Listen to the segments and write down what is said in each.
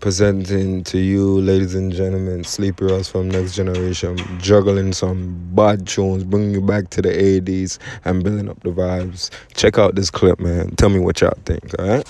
Presenting to you, ladies and gentlemen, SleepyRas from Next Generation, juggling some bad tunes, bringing you back to the 80s and building up the vibes. Check out this clip, man. Tell me what y'all think, alright?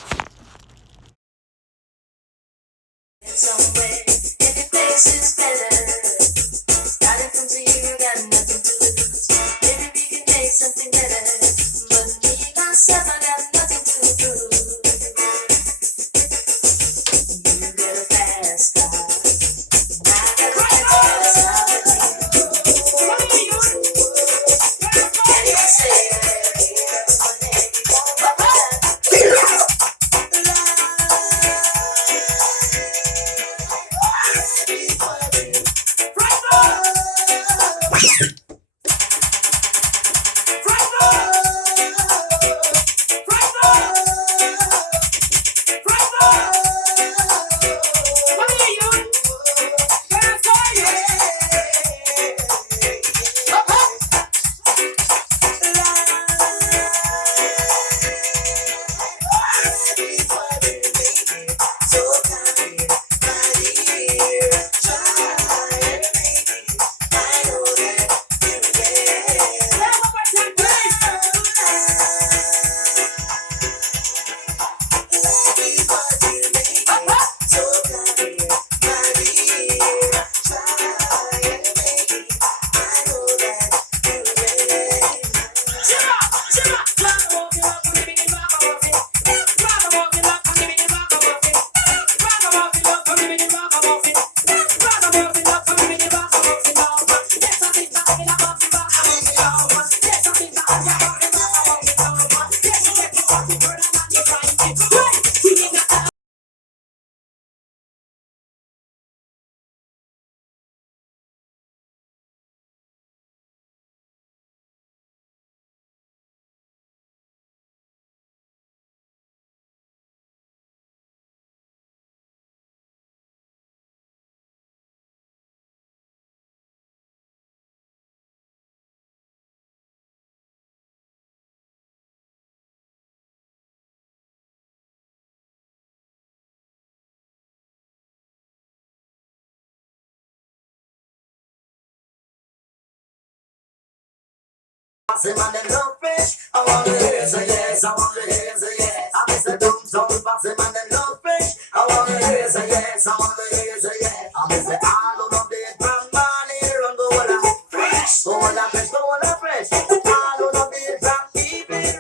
Say man, them love fish. I want to hear say yes. I want to hear say yes. I miss the dum dum. Say man, them love fish. I want to hear say yes. I want to hear say yes. I miss the all of the grandma here on the wall. Fresh, go on fresh, go on fresh. All of the grandma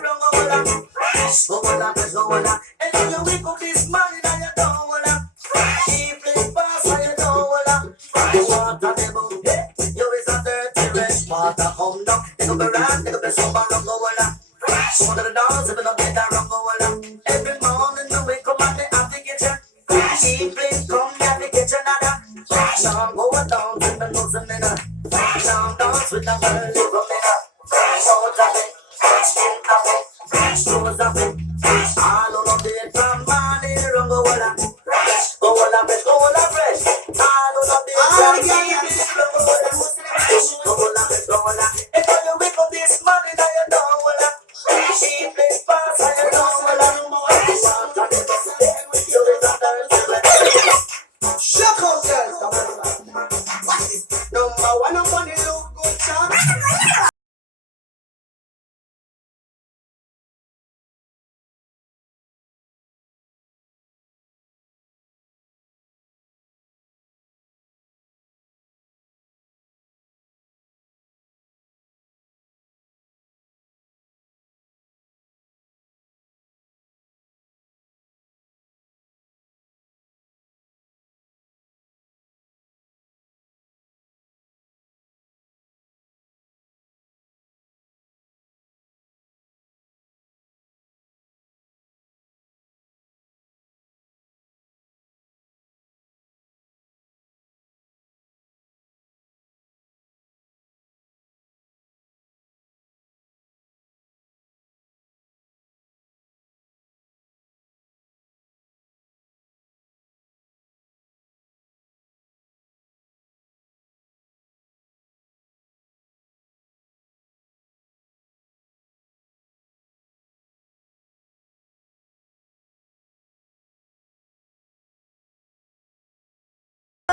run go on fresh, go on fresh, go on. And when you wake up this morning, and you don't wanna fresh. Keep it fast, and you don't wanna fresh. Water never, you is a dirty wretch. Water come down. One of the dogs, if it don't get that wrong, go along. Every morning, the wake up and they have to get you. Evening, come down, they get you nada. Now go down, with the nose and then now dance with the girl, live from there. Out of it, skin of it, toes of it. All of the from morning, run go along. Go along, fresh, go along, fresh. All of the from morning, run go along. Go along, fresh, go along. If you wake up this morning, now you don't along. Shut up, girl.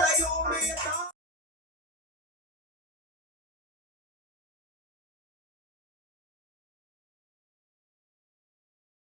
a you later.